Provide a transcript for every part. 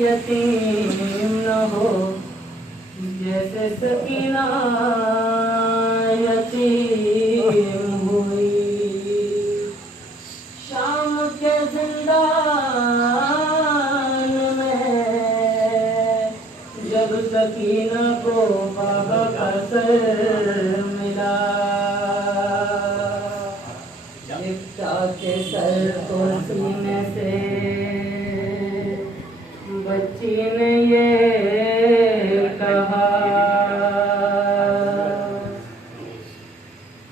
यतीम न हो, जैसे सकीना यतीम हुई। शाम के जिंदान में जब सकीना को बाबा का सर मिला, लिपटा के सर को सीने से बच्ची ने ये कहा,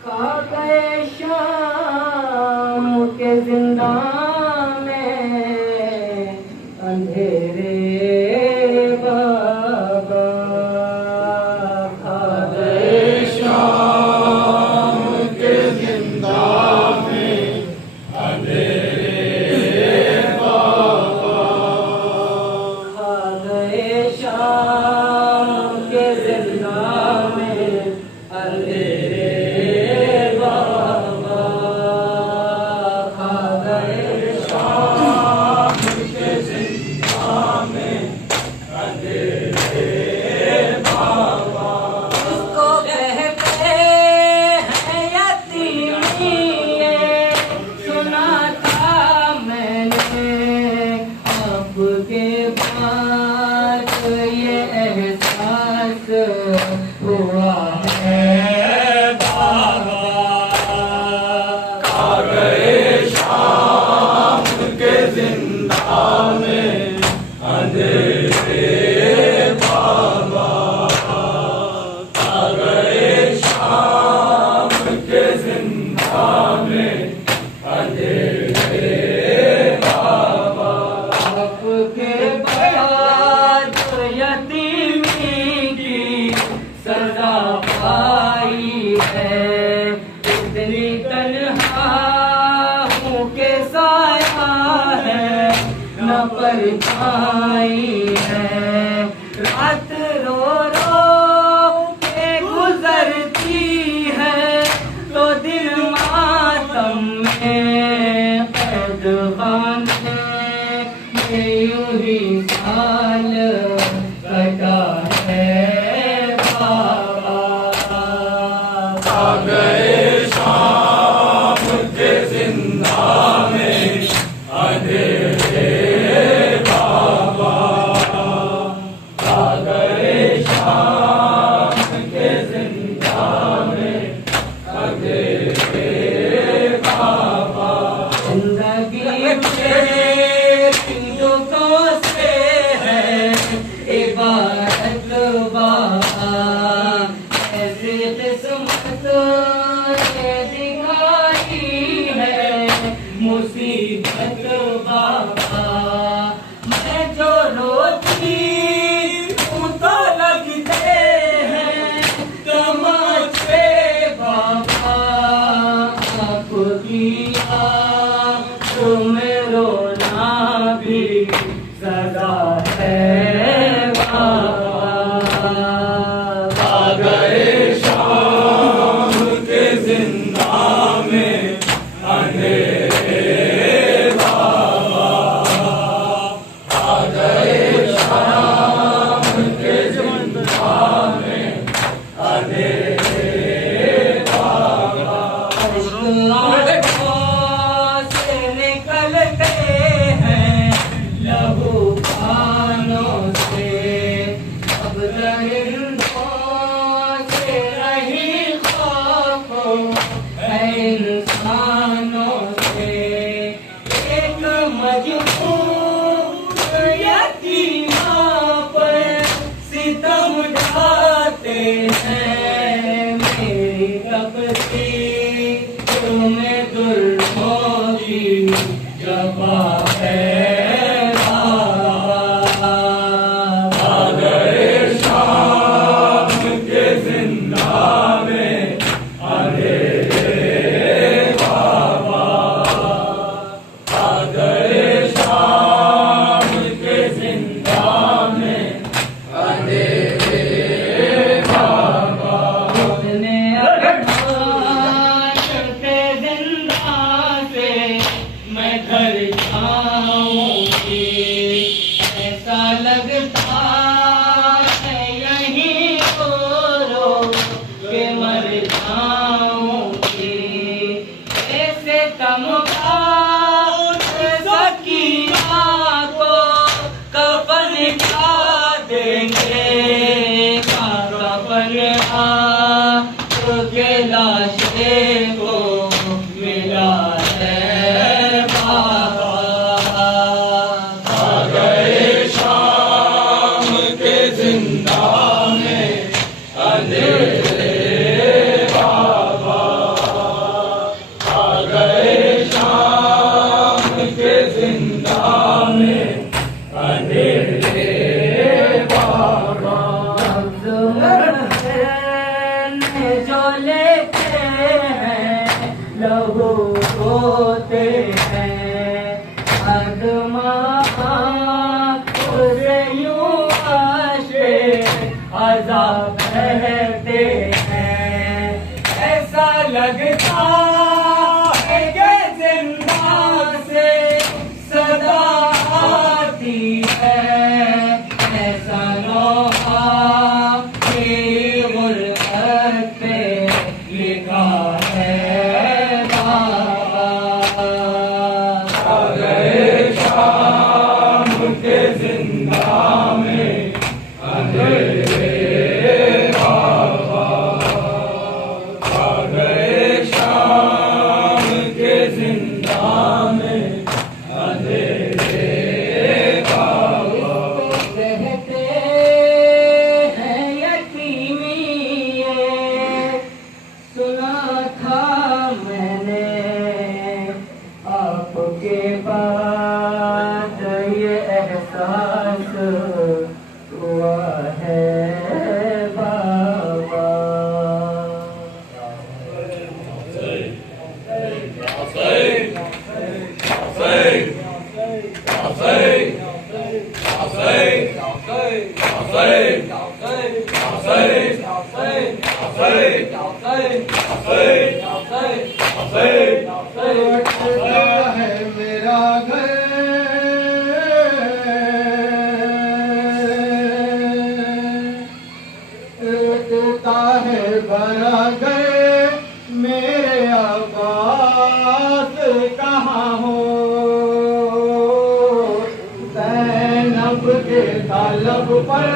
खा गए शाम के जिंदा में अंधेरे बाबा, खा गए शाम के जिंदा में अंधेरे बाबा, खा गए शाम के जिंदा में अंधेरे बाबा, खा गए शाम के जिंदा में अंधेरे बाबा। उसको कहते हैं यतीमी, ये सुना था मैंने आपके पास, ये एहसास हुआ है बाबा। खा गए शाम के जिंदा में अंधेरे बाबा, खा गए शाम के जिंदा में अंधेरे बाबा। आपके बाद यतीमी की सजा पाई है, इतनी तन्हा हूँ के साया है न परछाई है। रात रो रो के गुजरती है तो दिन मातम में कैद खाने में यूं ही साल कटा है बाबा। खा गए शाम के जिंदा में अंधेरे बाबा, खा गए शाम के जिंदा में अंधेरे बाबा। जिंदगी में दुखों से है इबारत बाबा, ऐसी किस्मत ने दिखाई है मुसीबत बाबा। मैं जो रोती हूँ तो लगते हैं तमाचे बाबा, आपकी तुम्हें रोना भी सजा है बाबा। खा गए शाम के जिंदा में अंधेरे बाबा, खा गए शाम के जिंदा में अंधेरे बाबा। आँखों से निकलते हैं लहू कानों से, अब दरिंदों से नहीं खौफ है इंसानों से। एक मजबूर यतीमा पर सितम ढाते हैं मेरी तपती तुम्हें दुल्हों की जबा है बाबा। खा गए शाम के जिंदा में अंधेरे बाबा, खा गए शाम के जिंदा में अंधेरे बाबा। लगता है यहीं रो के मर जाऊंगी। ऐसे कम सकिया को कफन क्या देंगे, कफन के लाशे को मिला है बाबा। आ गए शाम के जिंदा में अंधेरे बाबा, आ गए शाम के जिंदा में अंधेरे बाबा। जो लेते हैं लहू होते हैं, अदमा उसे यूं आशे अज़ाब कहते हैं। ऐसा लगता है कि जिंदा से सदा आती है, ऐसा लोहा की गुर्बत पे लिखा है बाबा। आ गए शाम के जिंदा में अंधेरे बाबा, आ गए शाम के जिंदा में अंधेरे बाबा। कहते हैं यतीमी ये सुना था मैंने, आपके बाद ये एहसास हुआ है बाबा। है मेरा घर, टूटता है भरा घर, मेरे आबाद कहाँ हो। ज़ैनब के तालब पर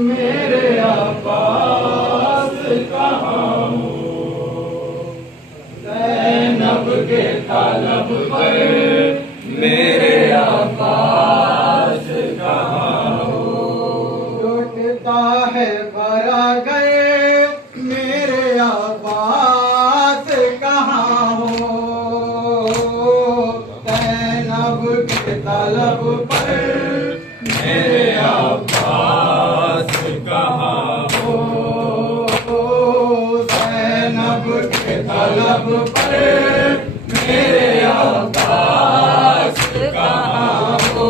मेरे आबाद कहाँ हो। ज़ैनब के तालब पर मेरे आबाद कहाँ हो। लुटता है भरा गए मेरे आबाद कहाँ हो। ज़ैनब के तालब पर मेरे आबाद कहाँ हो। ज़ैनब के तालब पर मेरे आबाद कहाँ हो।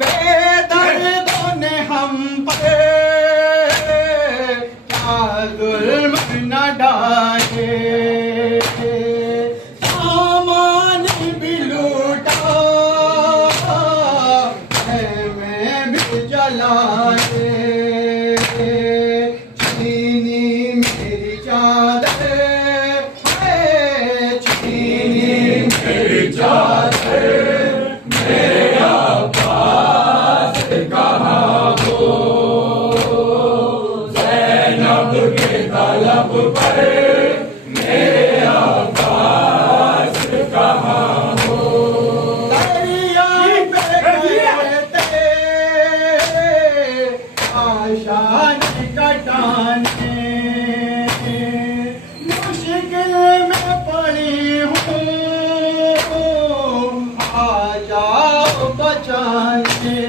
बेदर्दों ने हम पर क्या जुल्म न डाले, सामान भी लूटा मैं भी जलाए। चीनी मेरी चादर है, चीनी मेरी चादर मेरे आबाद कहाँ हो। ज़ैनब के तालब पर मेरे आबाद कहाँ हो। दरिया पे गए थे आशान कटाने, मुश्किल में पड़ी हूँ आ जाओ बचाने।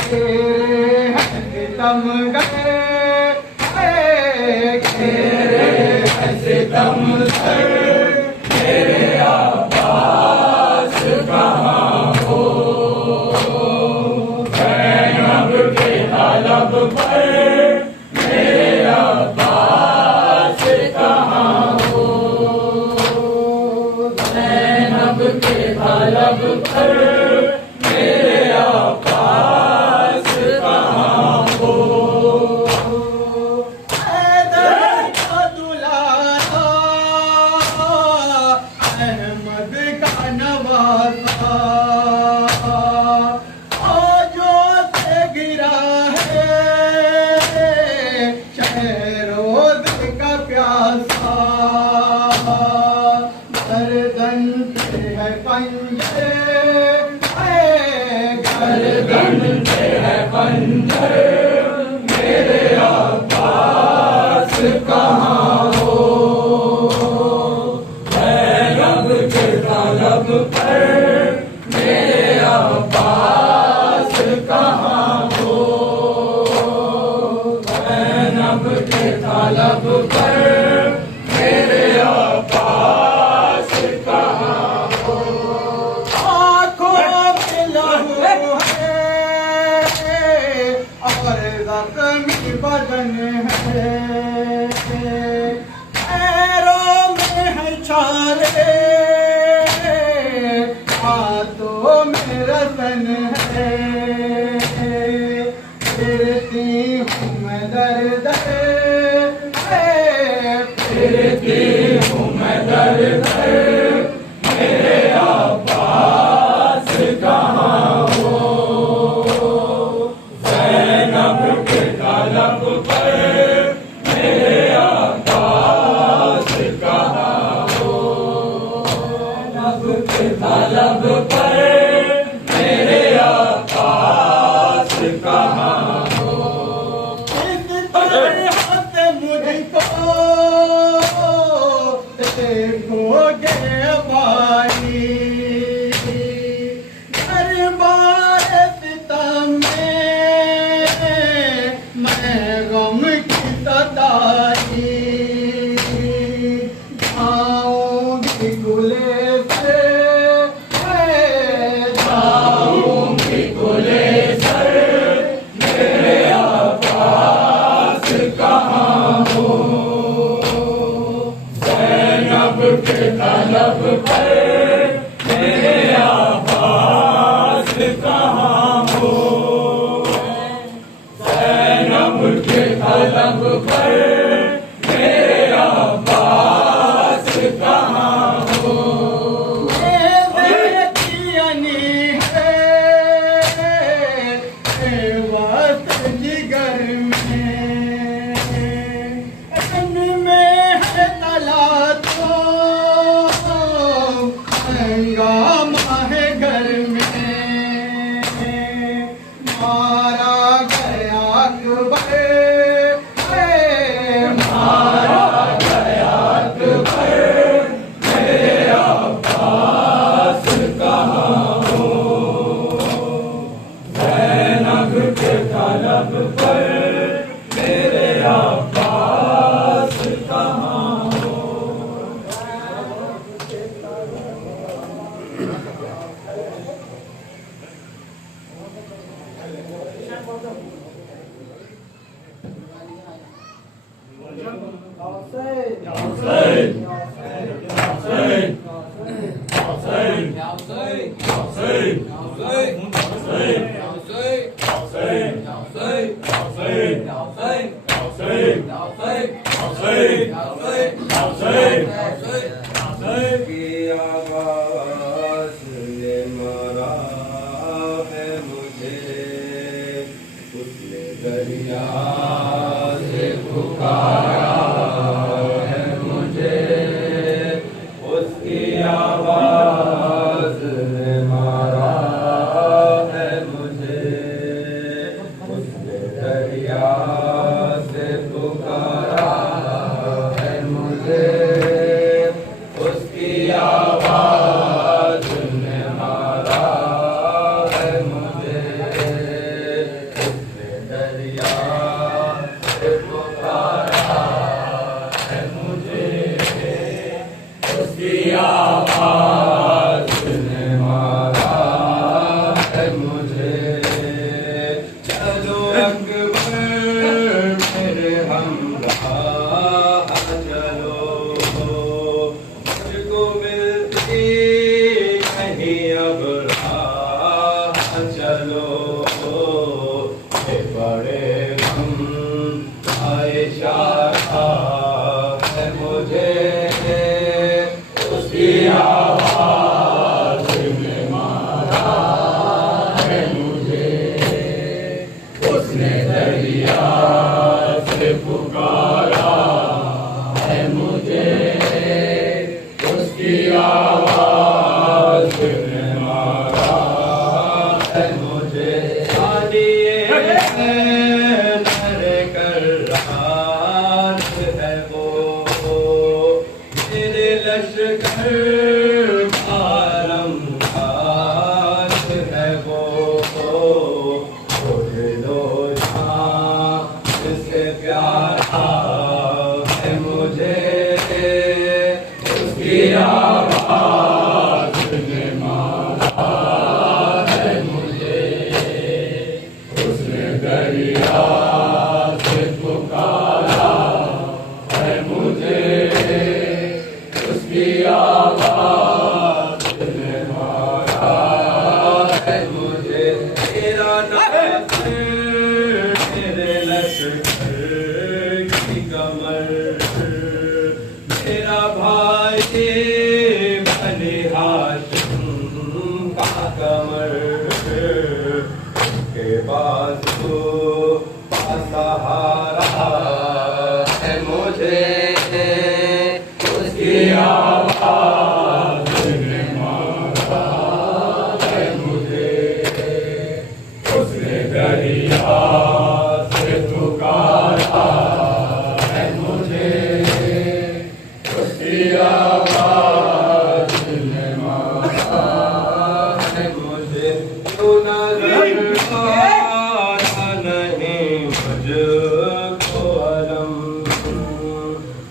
तेरे सितम गए, तेरे सितम सर मेरे आबाद कहाँ हो। ज़ैनब के तालब पर मेरे आबाद कहाँ हो। ज़ैनब के तालब पर बनते हैं बंजर मेरे अब्बास कहाँ हो। ज़ैनब के तलब पर मेरे अब्बास कहाँ हो। ज़ैनब के तलब पर मेरे अब्बास कहाँ हो। आँखों में लहू है और ज़ख्मी बदन है, पैरों में है छाले, हाथों में रतन है। फिरती हूँ मैं दर दर, फिरती हूँ मैं दर दर मेरे अब्बास कहाँ हो। ज़ैनब के तलब पर मेरे अब्बास कहाँ हो। ज़ैनब के तलब पर मेरे अब्बास कहाँ हो। इस तरह से मुझको देखोगे भाई, दरबार सितम में मैं गम की सताई। जाऊंगी गुले से, जाऊंगी गुले सर मेरे अब्बास कहाँ हो। ज़ैनब के तलब पर मेरे अब्बास कहाँ हो। ज़ैनब के तलब पर मेरे अब्बास कहाँ हो। मेरे पियानी है वक्त जिगर में, में है तला तो हंगामा है घर में। मारा गया अकबर, मारा गया अकबर मेरे अब्बास कहाँ हो। ज़ैनब के तलब पर मेरे अब्बास कहाँ हो। की आवाज़ ने मारा है मुझे, उसने दरिया से पुकारा है मुझे। उसकी आवाज़ ने मारा है मुझे, उसने दरिया से पुकारा है मुझे। उसकी आवाज़ ने मारा है मुझे, उसने दरिया से पुकारा कमर के बाजू का सहारा है मुझे उसकी आवाज ने मारा है मुझे उसने दरिया से पुकारा है मुझे उसकी आवाज ने मारा है मुझे तू नजर आता नहीं मुझको अलम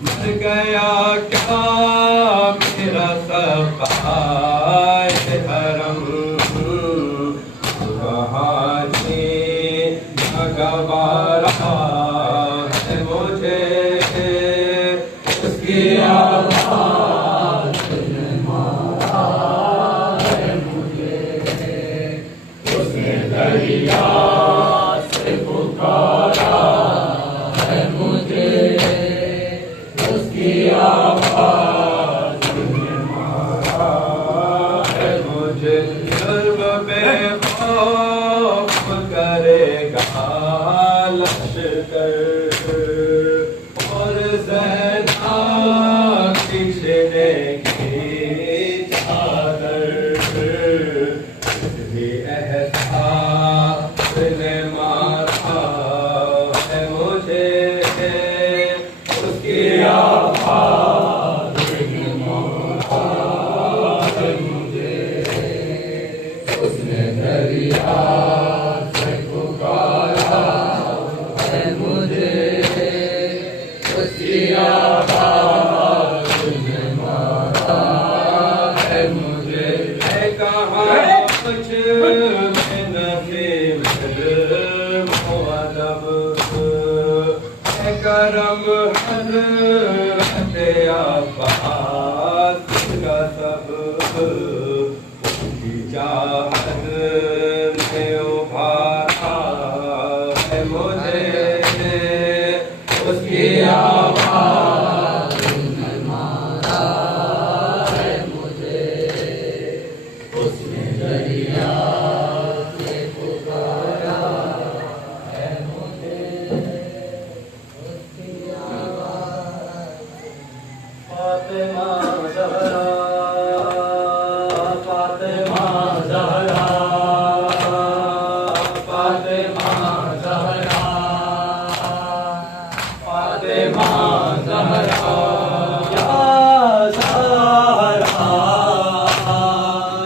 मर गया क्या मेरा सफ़ाए हरम कहाँ जी गवारा है मुझे उसकी आवाज ने मारा है मुझे उसने दरिया से पुकारा है मुझे उसकी आवाज ने मारा है मुझे सर्व बेखौफ करेगा लश्कर और ज़ैना खींचनेगी चादर भी एहसास ने मारा है मुझे उसकी आवाज ने मारा है मुझे उसने दरिया से पुकारा है मुझे उसकी आवाज ने मारा है मुझे है कहाँ कुछ में नसीब मुअदब है करम हज़रत अब्बास का सब उसकी चाहत ने उभारा है मुझे उसकी आवाज ने मारा है मुझे उसने दरिया से पुकारा है मुझे उसकी आवाज फातिमा ज़हरा फातिमा ज़हरा फातिमा ज़हरा फातिमा ज़हरा या ज़हरा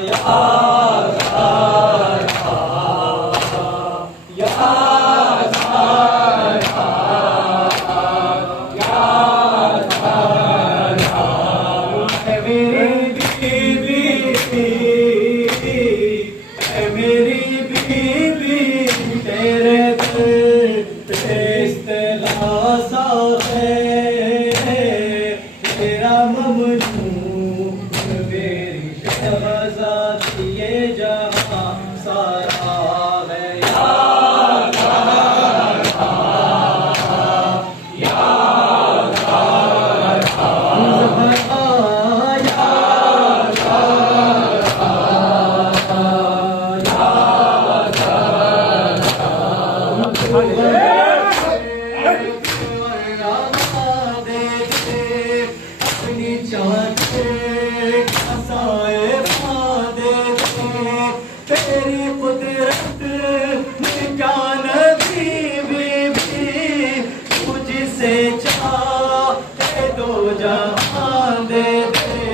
या ज़हरा या ज़हरा या ज़हरा मेरी बीवी तेरे दिल पे इस्तग़ासा है तेरा ममनू मेरी शहज़ादी ये जहां सारा है या ज़हरा या ज़हरा या अपनी चाहते तेरी कुदरत क्या नसीब भी तुझसे चाहे दो जहां दे दे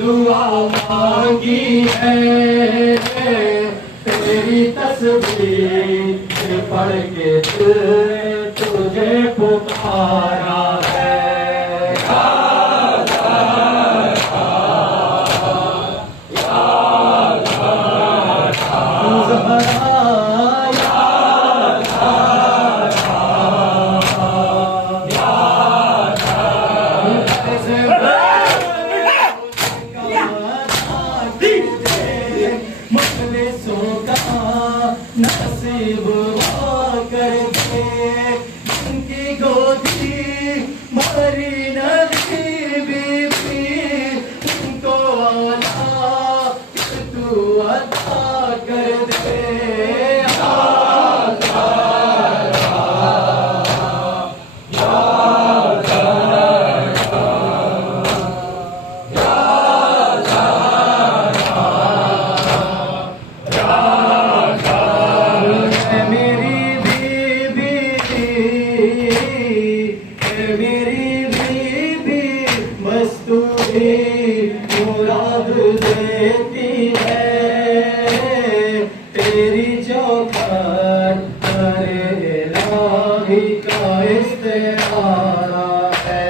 दुआ मांगी है तेरी तस्वीर पढ़ के तुझे पुकारा है ज़हरा मेरी बीबी बस तू ही मुराद देती है, तेरी चौखट अरे इलाही का इस्तेमारा है।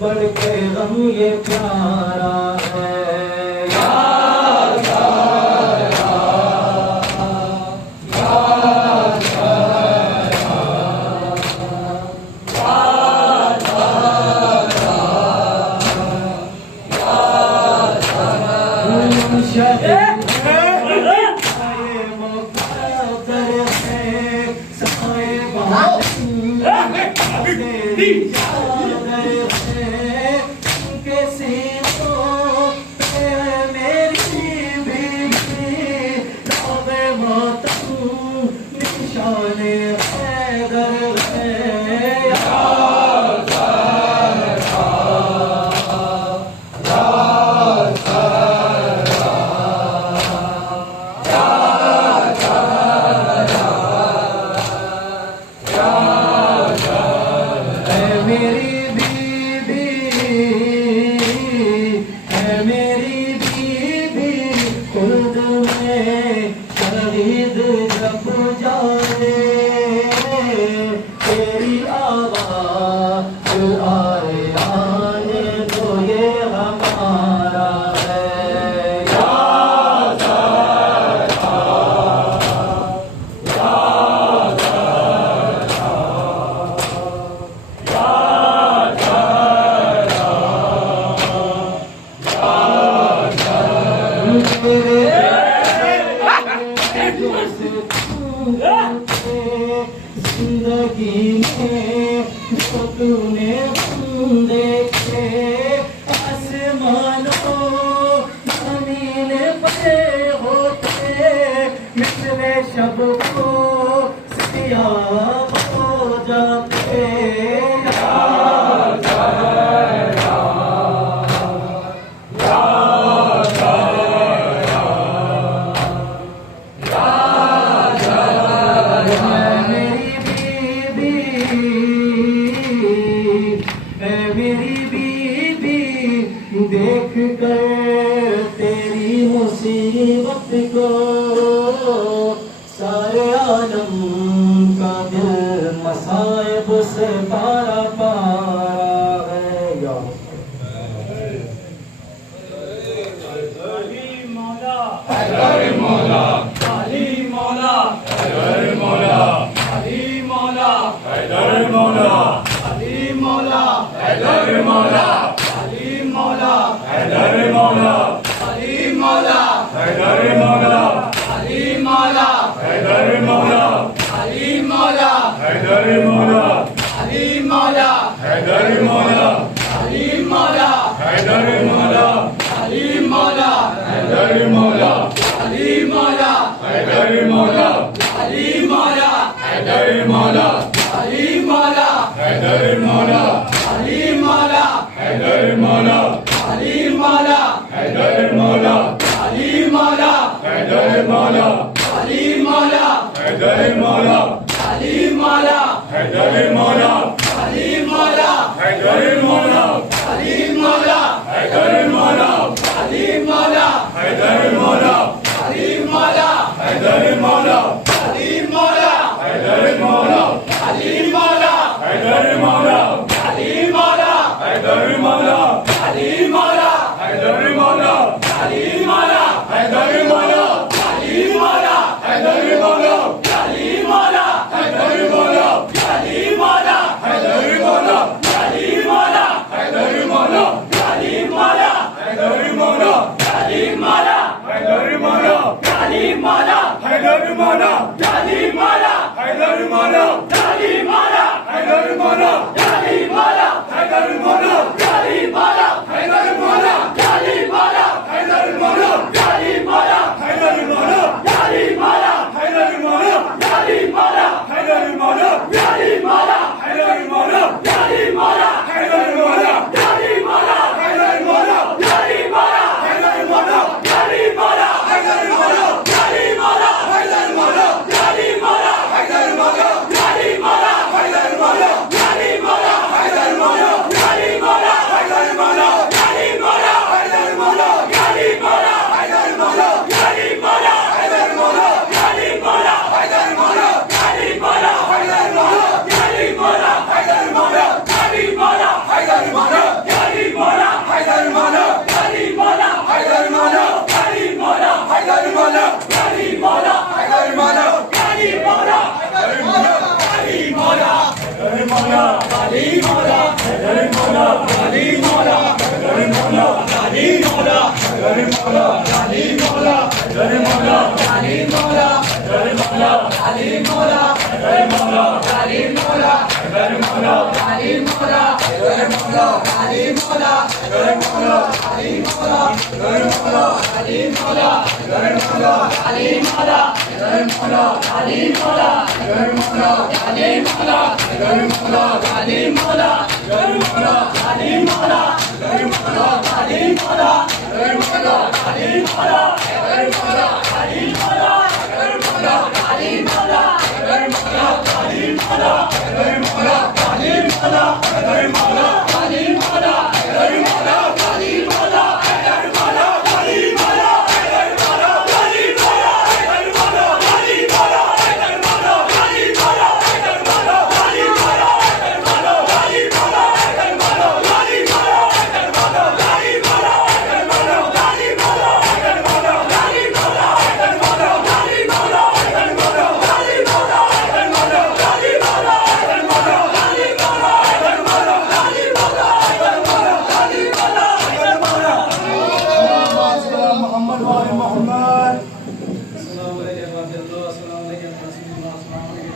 बढ़ के हम ये प्यारा है। जिंदगी में जो तूने देखे आसमानों जमीन पे होते मिसले शब को सियाह हो जाते। देख कर तेरी मुसीबत को सारे आलम का दिल मसाइब से पारा पारा है। अली मौला अली मौला अली मौला अली मौला अली मौला अली मौला अली मौला अली मौला हैदर मौला अली मौला हैदर मौला अली मौला हैदर मौला अली मौला हैदर मौला अली मौला हैदर मौला अली मौला हैदर मौला अली मौला हैदर मौला अली मौला हैदर मौला अली मौला हैदर मौला अली मौला हैदर मौला अली मौला हैदर मौला अली मौला हैदर मौला अली मौला हैदर मौला अली मौला हैदर मौला अली मौला हैदर मौला अली मौला हैदर मौला अली मौला अली मौला हैदर मौला अली मौला हैदर मौला अली मौला हैदर मौला अली मौला हैदर मौला अली मौला हैदर मौला अली मौला हैदर मौला अली मौला हैदर मौला अली मौला हैदर मौला अली मौला हैदर मौला अली मौला हैदर मौला अली मौला हैदर मौला अली मौला हैदर मौला अली मौला